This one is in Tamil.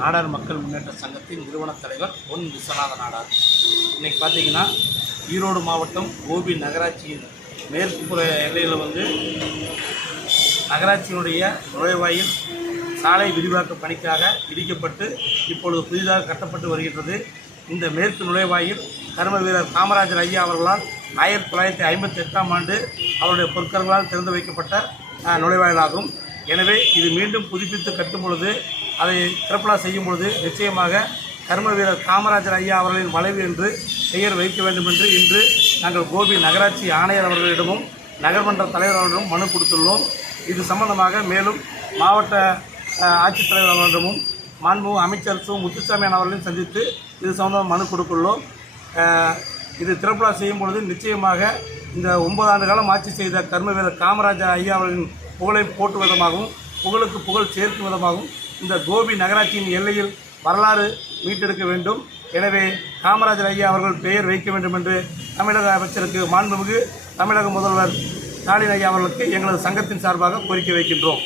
நாடார் மக்கள் முன்னேற்ற சங்கத்தின் நிறுவனத் தலைவர் பொன் விஸ்வநாத நாடார். இன்றைக்கி பார்த்தீங்கன்னா ஈரோடு மாவட்டம் கோபி நகராட்சியின் மேற்குப்புற எல்லையில் நகராட்சியினுடைய நுழைவாயில் சாலை விரிவாக்க பணிக்காக இடிக்கப்பட்டு இப்பொழுது புதிதாக கட்டப்பட்டு வருகின்றது. இந்த மேற்கு நுழைவாயில் கர்ம வீரர் காமராஜர் ஐயா அவர்களால் 1958ஆம் ஆண்டு அவருடைய பொற்கர்களால் திறந்து வைக்கப்பட்ட நுழைவாயிலாகும். எனவே இது மீண்டும் புதுப்பித்து கட்டும் பொழுது, அதை திறப்பலா செய்யும் பொழுது நிச்சயமாக கர்ம வீரர் காமராஜர் ஐயா அவர்களின் வளைவு என்று பெயர் வைக்க வேண்டும் என்று இன்று நாங்கள் கோபி நகராட்சி ஆணையர் அவர்களிடமும் நகர்மன்ற தலைவர் அவர்களிடம் மனு கொடுத்துள்ளோம். இது சம்பந்தமாக மேலும் மாவட்ட ஆட்சித்தலைவர் அவர்களிடமும் மாண்புமிகு அமைச்சர் சு முத்துசாமி அவர்களையும் சந்தித்து இது சம்பந்தமாக மனு கொடுத்துள்ளோம். இது திறப்பலா செய்யும் பொழுது நிச்சயமாக இந்த 9 ஆண்டு காலம் ஆட்சி செய்த கர்ம வீரர் காமராஜர் ஐயா அவர்களின் புகழை போற்றும் விதமாகவும் புகழுக்கு புகழ் சேர்க்கும் விதமாகவும் இந்த கோபி நகராட்சியின் எல்லையில் வரலாறு மீட்டெடுக்க வேண்டும். எனவே காமராஜர் ஐயா அவர்கள் பெயர் வைக்க வேண்டும் என்று தமிழக அமைச்சருக்கு மாண்புமிகு தமிழக முதல்வர் ஸ்டாலின் ஐயா அவர்களுக்கு எங்களது சங்கத்தின் சார்பாக கோரிக்கை வைக்கின்றோம்.